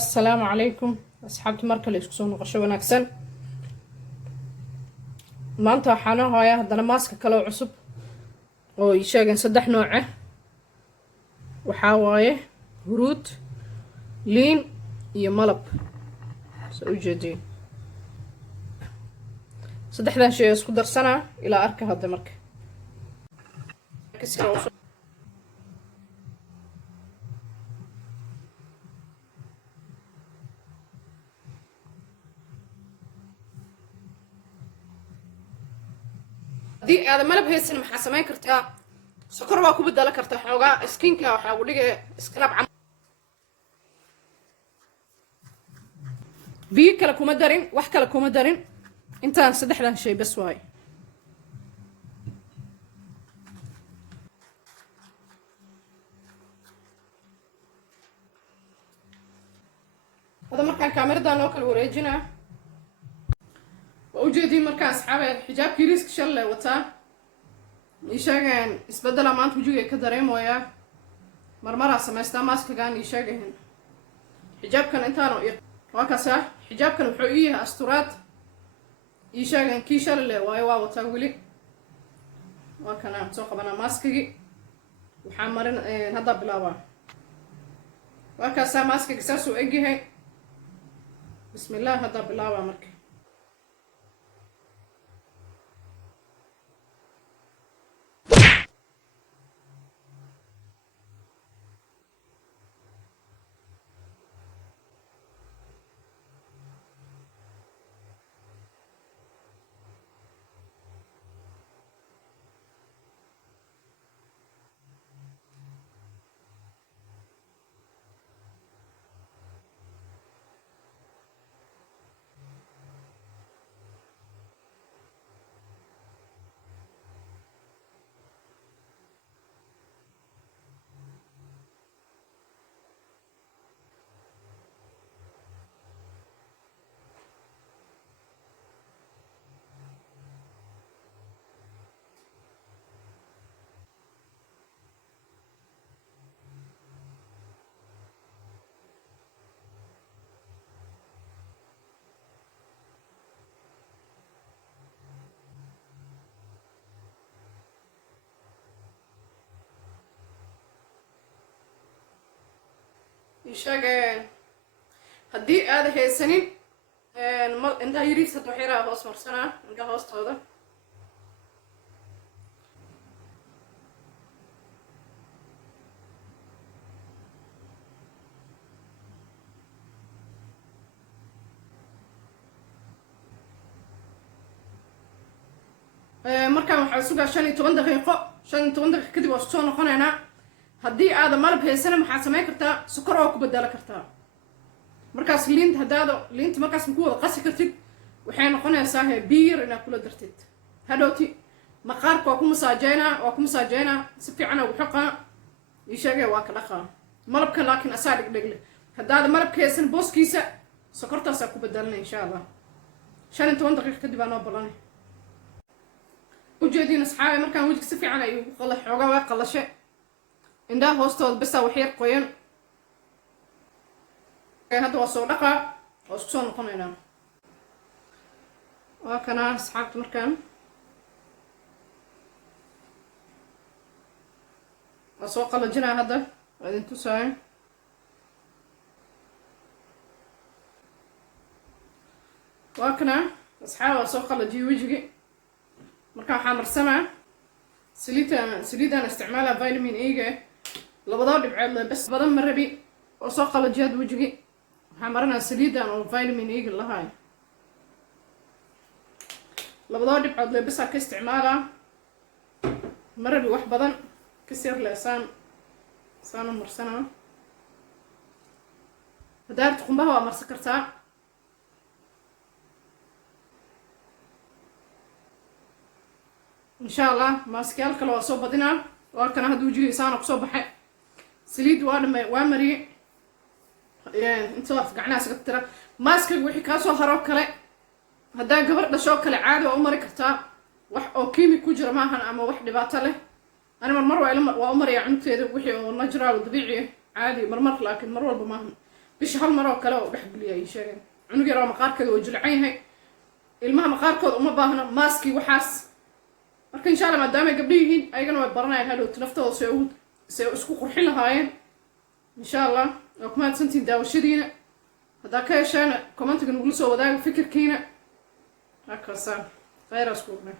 السلام عليكم أصحابتي مركل إسكسون وقشة ونكسن ما أنت حنا هاي هذا ماسك كلو عصب ويشاقن صدح نوعه وحاوايه هرود لين يملب سوجدين صدح ذا شيء اسكو درسنا إلى أركه هذا مركه دي هذا ملب هيسن maxaa sameyn kartaa sokor waa ku bedela kartaa xoogaa skinka waxa uu dhigay scrub cam biyo kale kuma darin wax kale kuma darin intaan saddexdan shay bas waay hada markaan kaamiradan loo kala wareejinaa وجدي مركز أصحابي حجاب كيريسك شلة وتا يشاقين إسبدل أمانت وجوه كدرين ويا مرمرة سماستا ماسك كان يشاقين حجاب كان انتانو وكسا حجاب كان بحقيقية أستورات يشاقين كي شلة ويا وتاولي وكان مسوق بنا ماسكي وحامرين هذا بلاوا وكسا ماسك قساسو اجيهي بسم الله هذا بلاوا مركي يشاقين هدي هذا هي سنين عندها يريد ستوحيرها هوس مرسنا عندها هوس هذا مركان waxaa sugaa 15 daqiiqo 15 daqiiqo kadib waa soo noqonaynaa haddii aad malab heysana maxaa sameyn kartaa sokor oo ku bedela kartaa markaas liint hadaado liint markaas ku wada qasi kartid waxay noqonaysaa biir inaad kula dartid hadhooti maqaarka waa ku masaajeynaa si fiican ugu xoqaa ishaga waa ka dhaqaa malabka laakiin asaa dhigdhigle hadaad malabka heysan booskiisa sokortaas ku bedelna insha Allah 15 daqiiqo kadib aan balanay ujeedin asxaabi markaan wajig si fiican ay ugu qala xoogaa waa qalashay indhaha hoostooda basa wax yar qoyan hadda waa soo dhaqaa oo isku soo noqonaynaa waa kana asxaabta markaan waa soo qalajinaa hadda waa idin tusaaya waa kana asxaab waa soo qalajiyay wejigi markaan waxaa marsanaa saliidaan isticmaalaa vitamin A-ga labada dhibcood bas badan ma rabi oo soo qalajiyaad wajigi waxaa maranaa saliidaan oo vitamin A-ga lahaay labada dhibcood bas ka isticmaalaa ma rabi wax badan ka sir leesaan saana marsanaa hadaad qumbaha waa marsan kartaa إن شاء الله ماسكيال كلا وصوب بدنا وكان هذا وجهي إنسان أقصو بحق سليد وامري يعني أنت قعنا سكترة ماسك وحي كاسو هروب كلا هذا قبر دشوك كلا عادة وأمري كرتا وح أو كيمي كوجر معهن أما وح دباتله أنا مرة وأمري عنتي وحي ونجرة وطبيعي عادي مرمر لكن مرة بمهن bishi hal mar oo kale oo dhex geliya ay sheegeen cunug yar oo maqaarkeeda waa jilcan yahay ilmaha maqaarkooda uma baahna maaskii waxaas marka insha allah maadaama ay gabdho yihiin ayagana way baranayaan hadhowta naftooda se isku qurxin lahaayeen insha allah waa ku mahadsantihiin daawashadiina haddaa ka heshaana commentiga nagula soo wadaaga fikirkiina hakaasaan khayraas ku ognaa